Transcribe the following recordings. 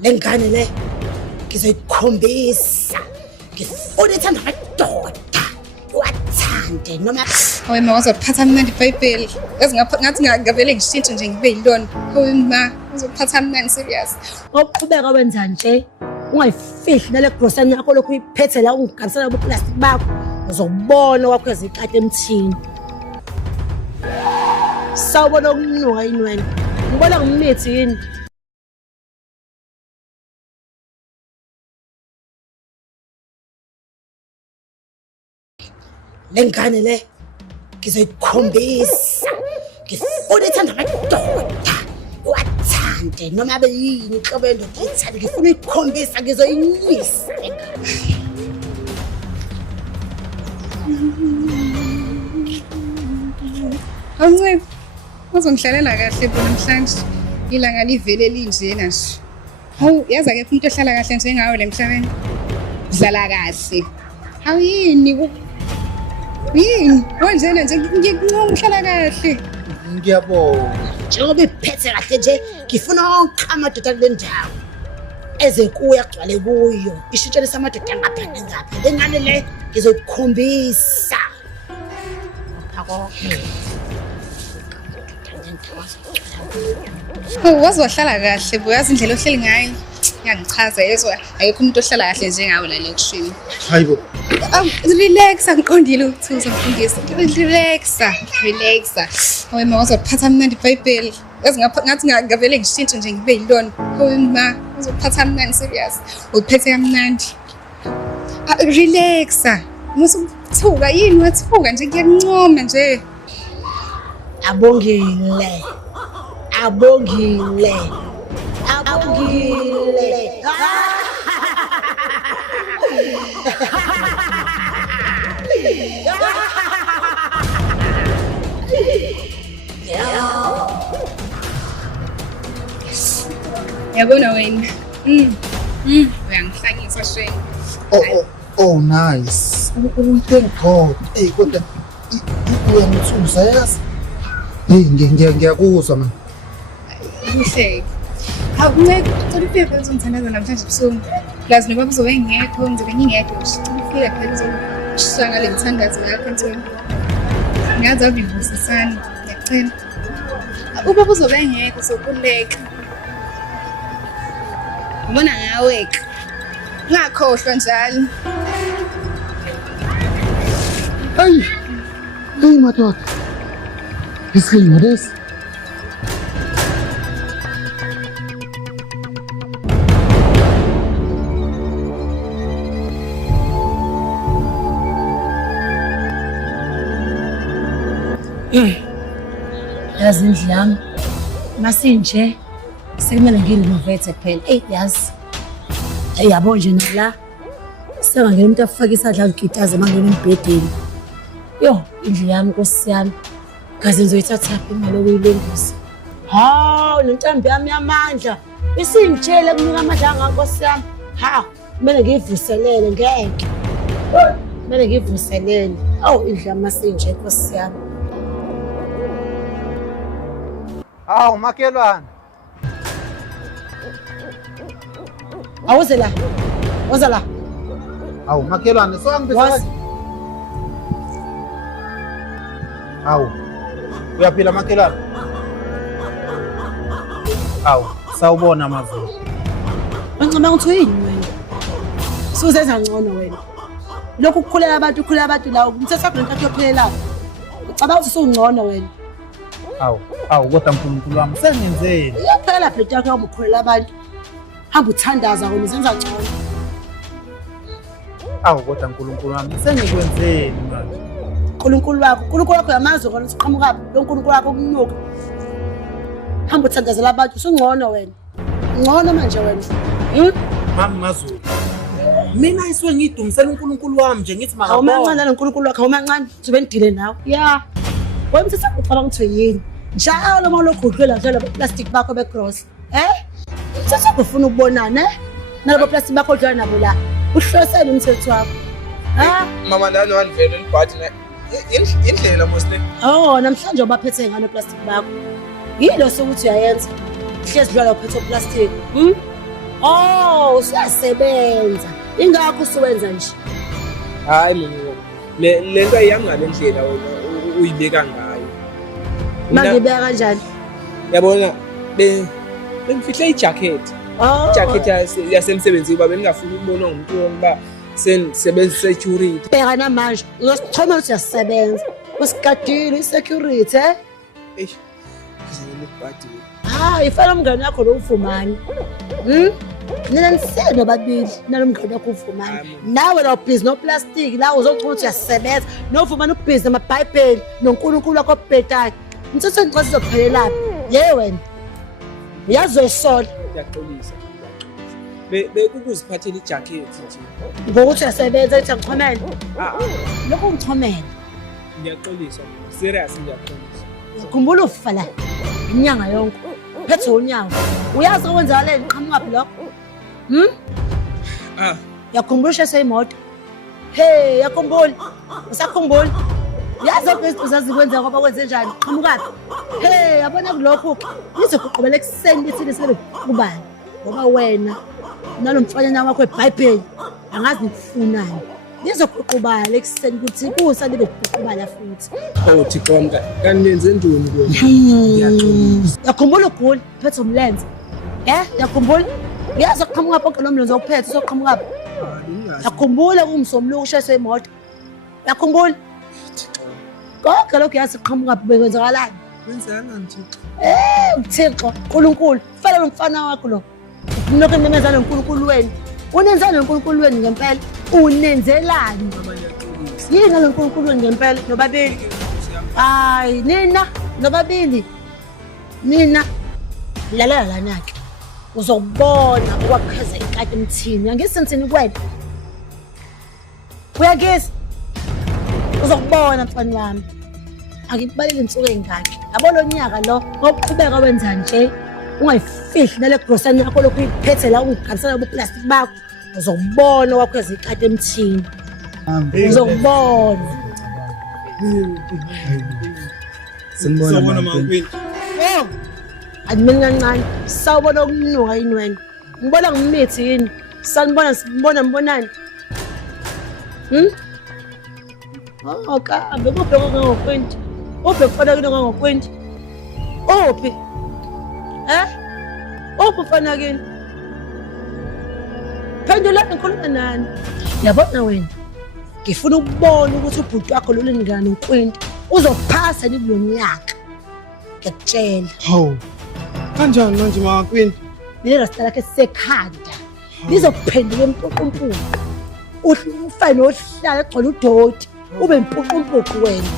Lengane le ngizoyikhombisa. Ngifuna ithanda amadoda. Wathande noma Hawe ma wazophatha mnandi iBhayibheli. Ngathi ngavele ngishintshe nje ngibe yilona. Hawe ma wazophatha mnandi serious. ngokuqhubeka wenza nje ungayifihli nale grosane yakho lokhu uyiphethe la ungigabisela ubuplastic bakho uzobona kwakho ezikade emthini. Sawubona ukunuka yini wena? Ngibona ngimithi yini? Lengane le ngizoyikhombisa. Ngifuna ithanda amadoda. Wathande noma abe yini inhlobo yendoda ethanda. Ngifuna uyikhombisa ngizoyinyisa lengane. Awuncane. Uzongihlalela kahle bona namhlanje. Ilanga livele linjena nje. Hawu yazi akekho umuntu ohlala kahle njengawe lemhlabeni. Udlala kahle. Hawu yini? Yini? Wenzena nje ngikuncoma uhlala kahle. Ngiyabonga. Njengoba iphethe kahle nje ngifuna wonke amadoda kule ndawo eze kuya agcwale kuyo ishitshelisa amadoda ngapha nangapha. Lengane le ngizokukhombisa. Wazi wahlala kahle boyazi indlela ohleli ngayo. Yangichaza yezwa ayikho umuntu ohlala kahle njengawe la ekushini. Hayibo. Relax angiqondile ukuthuza mfundisi. Relaxa. Hawe ma wazophatha mnandi iBhayibheli. Yazi ngathi ngavele ngishintshe nje ngibe yilona. Hawe ma wazophatha mnandi serious. Uphethe kamnandi. Relaxa. Musuthuka yini wathuka nje ngiyakuncoma nje. Abongile. Yabona wena. Uyangihlangisa shenge. Oh nice. Thank God. Hey kodwa uyangithusa yazi. Hey ngiyakuzwa man. Kuhle. Awuncane ucela ufike uzongithandaza namhlanje ebusuku. Plus noba kuzobe ngekho ngizobe ngingekho ufike phela uzoshiya ngale mthandazo yakho ntweni. Ngazi awubivusisana ngiyacela. Uba kuzobe ngekho uzokhuleka. Ubona ngawe ke. Ngakhohlwa njalo. Hey madoda. Isilimo lesi. Yazi indlami masinje sekumele ngilinovate phela. Yazi yabo nje nala sengangena umuntu afaka isandla ngigitaze mangena embhedeni. Yo indlu yami Nkosi yami ngaze ngizoyithatha imali okuyilungisa. Hawu nentambi yami yamandla isingitshela kunika amandla ngaNkosi yami. Kumele ngiyivuselele ngeke. Kumele ngiyivuselele. Awu indlu yami masinje Nkosi yami. Awu makelwane. Awuze la. Woza la. Awu makelwane so angibizela. Awu. Uyaphila makelwane? Awu, sawubona mavulu. Ngicabanga ukuthi uyini wena? Suzenza ngcono wena. Lokhu ukukhulela abantu la umthetho wakho lentathu yophelela. Ucabanga ukuthi usungcono wena. Awu kodwa uNkulunkulu wami sengenzeni? Iyaphela phela yakho ukukhulela abantu. Hamba uthandaza wena uzenza ngcono. Awu kodwa uNkulunkulu wami sengikwenzeni manje? uNkulunkulu wakho yamazwe kona siqhamuka lo uNkulunkulu wakho ukunuka. Hamba uthandazela abantu usungcono wena. Ngcono manje wena. Mama Mazulu. Mina isuke ngidumisela uNkulunkulu wami nje ngithi makabona. Awumancane noNkulunkulu wakho awumancane sibe ndile nawe. Yeah. Wena mthetho ucabanga ukuthi yini? Njalo malokhu udlela njalo plastic bakho begross. Mthetho ufuna ukubonana nalabo plastic bakho odlala nabo la. Uhlosele umthetho wakho. Mama nani wanivela elibhathi ne indlela mosle. Namhlanje ubaphethe ngalo plastic bakho. Yilo sokuthi uyayenza. Hlezi dlala uphethe plastic. Oh, usuyasebenza. Ingakho usuwenza nje. Hayi mina le nto ayiyami ngale ndlela wena uyibeka ngayo. Mangibeka kanjani? Yabona bengifihle ijacket. Oh. Ijacket yasemsebenzini baba bengafuni ukubonwa ngumuntu wonke sengisebenza security. Bheka namanje, uzosithoma ukuthi uyasebenza. Usigadile i-security, eh? Eish. Ngizele ukubhadi. Hayi, ifana umngane wakho lo ufumani. Nina niseno babili, nalo mngane wakho ufumani. Nawe lo busy no plastic, la uzothi ukuthi uyasebenza, nofumana ubusy namabhayibheli, noNkulunkulu wakho obhedayo. Mthetho ngicela sizophelela lapha. Ye wena. Uyazi uyisola. Ngiyaxolisa. Bekukuziphathela ijacket nje. Ngokuthi uyasebenza ethi ngichomele. Lokho ngichomele. Ngiyaxolisa mina. Serious ngiyaxolisa. Ukhumbula ufa la. Inyanga yonke. Phethe unyawo. Uyazi okwenzakaleni qhamuka lokho? Yakhumbula seyimoto. Hey, yakhumbula. Usakhumbula? Yazi ukuthi uzazikwenza ngoba kwenze njani? Qhamukaphi? Hey, yabona kulokho lizokuqhubela ekseni lithini sebe kubani? Ngoba wena nalomfanyana wakho eBhayibheli angazi nikufunani. Lizokuqhubala ekseni ukuthi kusa libe kuqhubala futhi. Hawu Thixo wami kanti nenze ntoni kuwena? Ngiyaxolisa. Yakhumbula ugula phethe umlenze. Yakhumbula? Yazi uqhamuka bonke lo mlenze ophethe soqhamukaphi? Yakhumbula kumsomluku ushese imoto. Yakhumbula? Konke lokho yazi qhamuka bekwenzakalani? Kwenzakalani Thixo? Uthixo, uNkulunkulu, fela lo mfana wakho lo. Unoke nemezana noNkulunkulu wena. Unenzani noNkulunkulu wena ngempela? Unenzelani? Yini lo nkulunkulu wena ngempela nobabili? Hayi, nina nobabili. Nina lalela lanake. Uzobona ukwakheza ikati emthini. Yangisenzini kwena. Uyageza? Uzokubona mfana wami. Angikubalile insuku engaki. Yabona onyaka lo ngokuqhubeka wenza nje ungayifihli nale grocery yakho lokhu iphethe la ungigabisela ngoplastic bakho. Uzokubona wakhweza ikati emthini. Uzokubona. Sawubona mangwini. Oh. Adimini kancane. Sawubona ukunuka yini wena? Ngibona ngimithi yini? Sanibona mbonani? Oh, kambe ubheka ngokwenzi. Ubheka kini ngokwenzi. Ophi? Ufana kini? Phendula ngikhuluma nani? Yabona wena. Ngifuna ukubona ukuthi ubhuti wakho lo lengane uNkwinti uzophasa kulo nyaka. Ngiyakutshela. Hawu. Kanjani manje makwini? Leli rasta lakhe sekhanda. Lizophendula empuqumpuku. Ufane ohlala egcwele udoti. Ube impuqumpuku wena.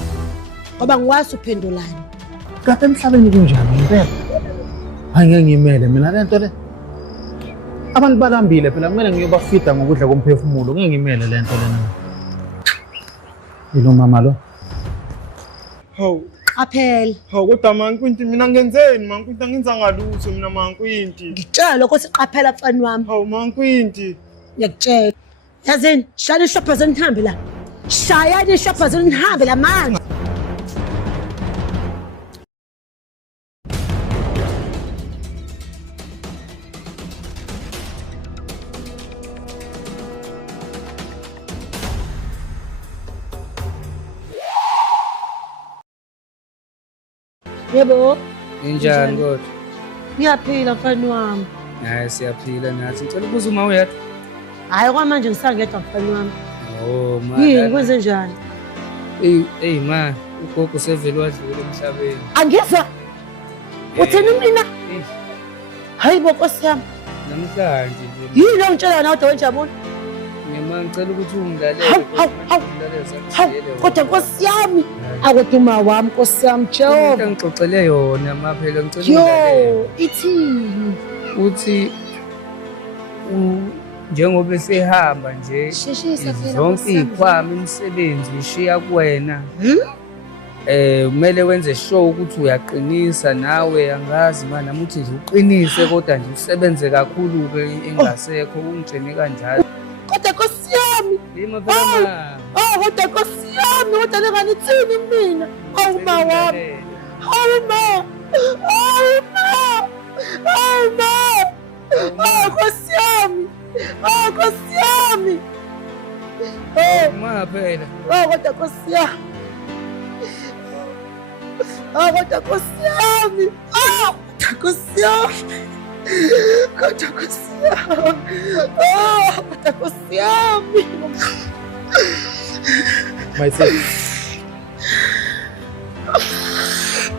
Ngoba ngiwazi uphendulani. Kade emhlabeni kunjani impela? Angeke ngimele mina lento le. Abantu balambile phela kumele ngiyobafida ngokudla komphefumulo. Ngeke ngimele lento lena. Yilo mama lo. Hawu. Qaphela. Hawu kodwa mankwinti mina ngenzeni mankwinti angenza ngalutho mina mankwinti. Ngitshela lokho siqaphela mfana wami. Hawu mankwinti. Ngiyakutshela. Yazini, shaya ishopha zenihambe la. Shaya ishopha zenihambe la manje. Yebo. Injani kodwa? Ngiyaphila mfana wami. Hayi siyaphila nathi. Ngicela ukubuza uma uyedwa. Hayi kwamanje ngisangedwa mfana wami. Oh ma. Yini kwenze njani? Ey ma, ugogo sevele wadlula emhlabeni. Angizwa. Uthini mina? Hayi bo Nkosi yami. Namhlanje nje. Yini lo ngitshela nawe ude wenjabula? Ngiyama ngicela ukuthi ungilalele. Hawu, kodwa Nkosi yami. Akoduma wami Nkosi yami Jehova. Ngixoxele yona ma phela ngicela ungilalele. Yo, ithini? Uthi njengoba sehamba nje Sheshisa phela. zonke izikhwama imisebenzi ishiya kuwena. Kumele wenze sure ukuthi uyaqinisa nawe angazi mana ukuthi nje uqinise kodwa nje usebenze kakhulu ke engasekho ungitshene kanjalo. Kodwa Nkosi yami. Yima phela ma. Kodwa Nkosi yami, kodwa lenganithini mina? Hawu ma wami. Hawu ma. Hawu ma. Hawu ma. Nkosi yami. Nkosi yami. Ma phela. Kodwa Nkosi yami. Kodwa Nkosi yami. Kodwa Nkosi yami. Kodwa Nkosi yami. Kodwa Nkosi yami. Myself.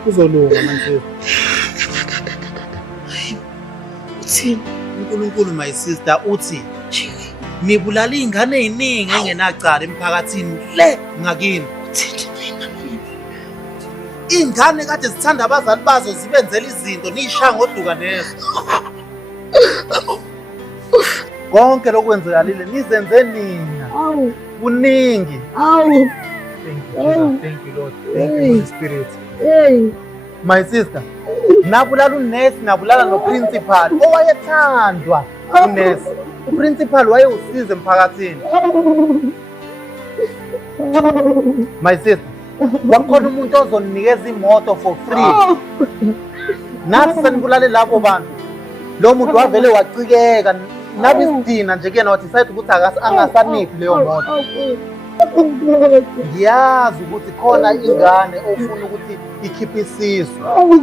Kuzolunga myself. Uthini? uNkulunkulu my sister uthi nibulala izingane eziningi engenacala emphakathini le ngakini. Izingane kade zithanda abazali bazo zibenzela izinto nishaya ngoduka nezo. Konke lokwenzakalile nizenze nina. Kuningi. Thank you Lord. Thank you Holy Spirit. My sister, nabulala unesi nabulala noprincipal owayethandwa unesi. Uprincipal wayewusize emphakathini. My sister, wakhona umuntu ozoninikeza imoto for free. Nathi sanibulale labo bantu. Lo muntu wavele wacikeka nabi sidina nje kuyena wathi sayithi ukuthi angasaniphi leyo moto. Ngiyazi ukuthi khona ingane ofuna ukuthi ikhiphe isisu.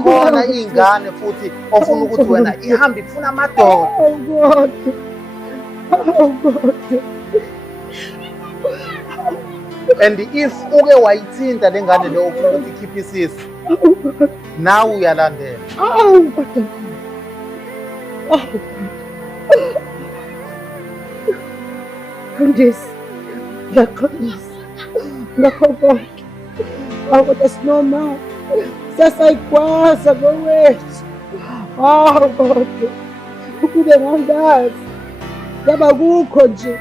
Khona ingane futhi ofuna ukuthi wena ihambe ifuna amadoda. And if uke wayithinta lengane le ofuna ukuthi ikhiphe isisu, nawe uyalandela. Kandisi. Ngiyaqolisa. Ngakho kodwa sinoma sasayikwaza ngowethu. Kodwa ukube ngangazi yaba kukho nje